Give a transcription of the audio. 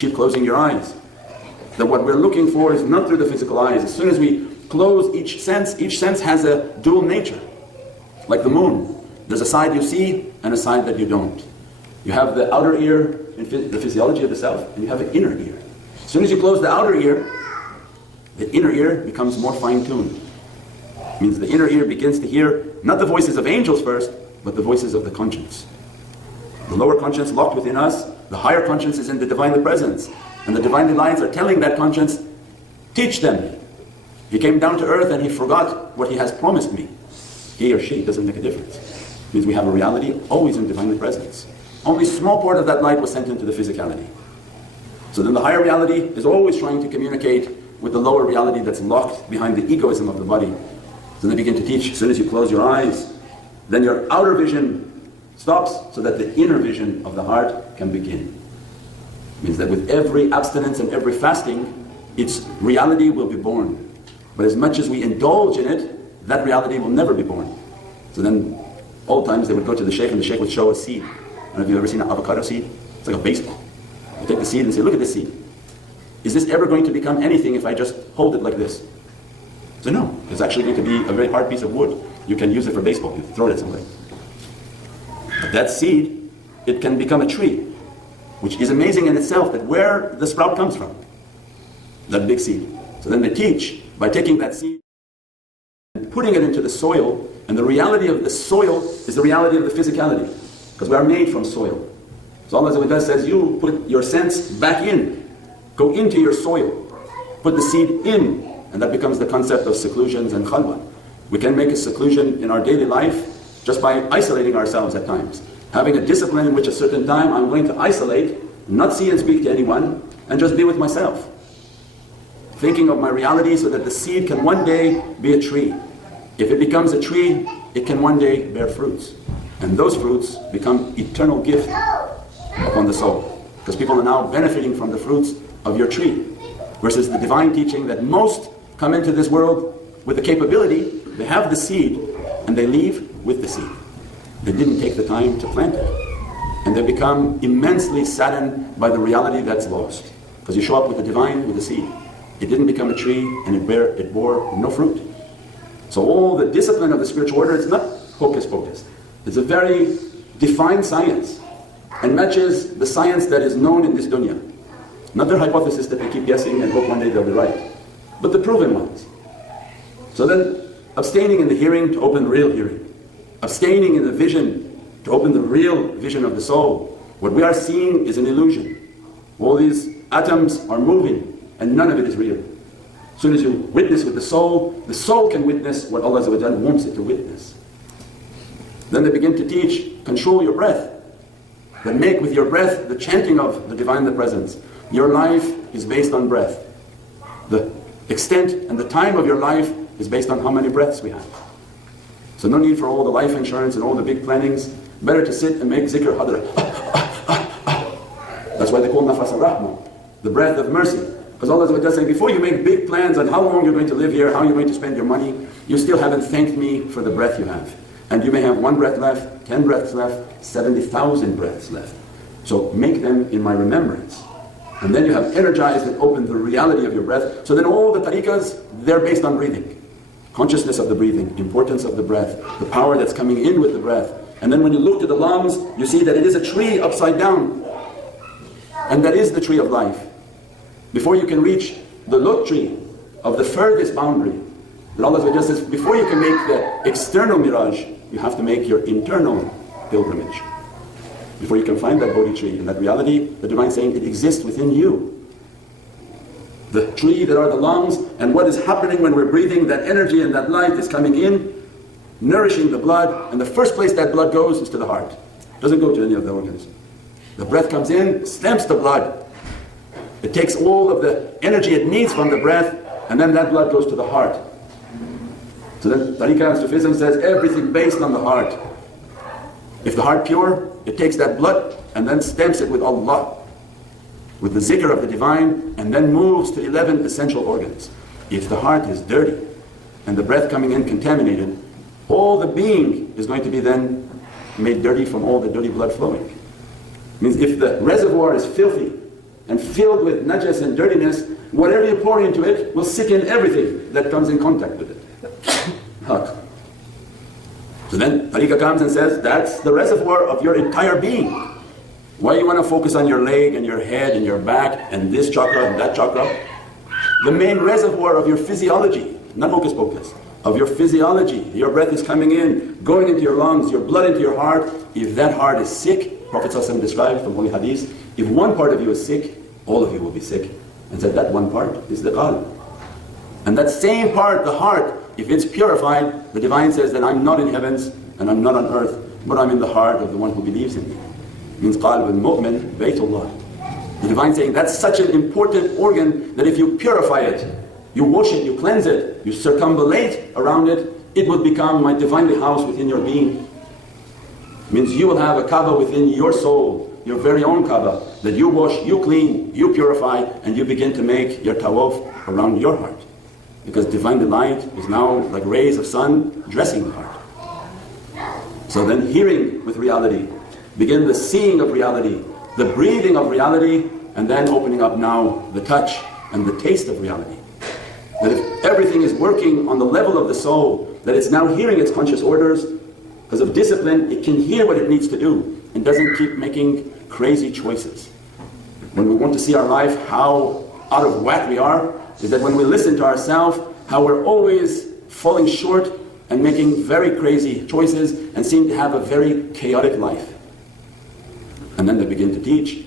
keep closing your eyes. That what we're looking for is not through the physical eyes. As soon as we close each sense has a dual nature. Like the moon. There's a side you see and a side that you don't. You have the outer ear, in the physiology of the self, and you have an inner ear. As soon as you close the outer ear, the inner ear becomes more fine-tuned. It means the inner ear begins to hear not the voices of angels first, but the voices of the conscience. The lower conscience locked within us, the higher conscience is in the Divinely Presence. And the Divinely Lines are telling that conscience, teach them. He came down to earth and he forgot what he has promised me. He or she, doesn't make a difference. It means we have a reality always in Divinely Presence. Only a small part of that light was sent into the physicality. So then the higher reality is always trying to communicate with the lower reality that's locked behind the egoism of the body. So they begin to teach, as soon as you close your eyes, then your outer vision stops so that the inner vision of the heart can begin. It means that with every abstinence and every fasting, its reality will be born. But as much as we indulge in it, that reality will never be born. So then, old times they would go to the sheikh and the sheikh would show a seed. I don't know if you've ever seen an avocado seed. It's like a baseball. You take the seed and say, look at this seed. Is this ever going to become anything if I just hold it like this? So no, it's actually going to be a very hard piece of wood. You can use it for baseball, you throw it somewhere. But that seed, it can become a tree, which is amazing in itself, that where the sprout comes from, that big seed. So then they teach, by taking that seed and putting it into the soil, and the reality of the soil is the reality of the physicality, because we are made from soil. So Allah says, you put your sense back in, go into your soil, put the seed in, and that becomes the concept of seclusions and khalwa. We can make a seclusion in our daily life just by isolating ourselves at times. Having a discipline in which a certain time I'm going to isolate, not see and speak to anyone, and just be with myself. Thinking of my reality so that the seed can one day be a tree. If it becomes a tree, it can one day bear fruits. And those fruits become eternal gift upon the soul. Because people are now benefiting from the fruits of your tree. Versus the divine teaching that most come into this world with the capability, they have the seed, and they leave with the seed. They didn't take the time to plant it. And they become immensely saddened by the reality that's lost. Because you show up with the divine, with the seed. It didn't become a tree, and it bore no fruit. So all the discipline of the spiritual order, it's not hocus pocus. It's a very defined science, and matches the science that is known in this dunya. Not their hypothesis that they keep guessing and hope one day they'll be right, but the proven ones. So then, abstaining in the hearing to open real hearing. Abstaining in the vision to open the real vision of the soul. What we are seeing is an illusion. All these atoms are moving, and none of it is real. As soon as you witness with the soul can witness what Allah wants it to witness. Then they begin to teach, control your breath. Then make with your breath the chanting of the Divine Presence. Your life is based on breath. The extent and the time of your life is based on how many breaths we have. So no need for all the life insurance and all the big plannings. Better to sit and make zikr hadra. That's why they call nafas al-rahmah, the breath of mercy. Because Allah is saying, before you make big plans on how long you're going to live here, how you're going to spend your money, you still haven't thanked me for the breath you have. And you may have 1 breath left, 10 breaths left, 70,000 breaths left. So make them in my remembrance. And then you have energized and opened the reality of your breath. So then all the tariqas, they're based on breathing. Consciousness of the breathing, importance of the breath, the power that's coming in with the breath. And then when you look to the lungs, you see that it is a tree upside down. And that is the tree of life. Before you can reach the lut tree of the furthest boundary, that Allah just says, before you can make the external mirage, you have to make your internal pilgrimage. Before you can find that Bodhi tree and that reality, the Divine is saying it exists within you. The tree that are the lungs, and what is happening when we're breathing, that energy and that light is coming in, nourishing the blood, and the first place that blood goes is to the heart. It doesn't go to any of the organs. The breath comes in, stamps the blood. It takes all of the energy it needs from the breath, and then that blood goes to the heart. So then Tariqah and Sufism says everything based on the heart. If the heart pure, it takes that blood and then stamps it with Allah, with the zikr of the Divine, and then moves to 11 essential organs. If the heart is dirty and the breath coming in contaminated, all the being is going to be then made dirty from all the dirty blood flowing. It means if the reservoir is filthy and filled with najas and dirtiness, whatever you pour into it will sicken everything that comes in contact with it. Haq. So then Tariqah comes and says, that's the reservoir of your entire being. Why you want to focus on your leg and your head and your back and this chakra and that chakra? The main reservoir of your physiology, not hocus pocus, of your physiology. Your breath is coming in, going into your lungs, your blood into your heart. If that heart is sick, Prophet ﷺ described from Holy Hadith, if one part of you is sick, all of you will be sick. And said that one part is the qalb. And that same part, the heart, if it's purified, the Divine says that I'm not in heavens and I'm not on earth, but I'm in the heart of the one who believes in me. It means qalb al-mu'min, baytullah. The Divine saying that's such an important organ that if you purify it, you wash it, you cleanse it, you circumambulate around it, it would become my divinely house within your being. It means you will have a kaaba within your soul, your very own kaaba, that you wash, you clean, you purify, and you begin to make your tawaf around your heart. Because divine delight is now like rays of sun dressing the heart. So then hearing with reality, begin the seeing of reality, the breathing of reality, and then opening up now the touch and the taste of reality. That if everything is working on the level of the soul, that it's now hearing its conscious orders, because of discipline, it can hear what it needs to do and doesn't keep making crazy choices. When we want to see our life, how out of whack we are, is that when we listen to ourselves, how we're always falling short and making very crazy choices and seem to have a very chaotic life. And then they begin to teach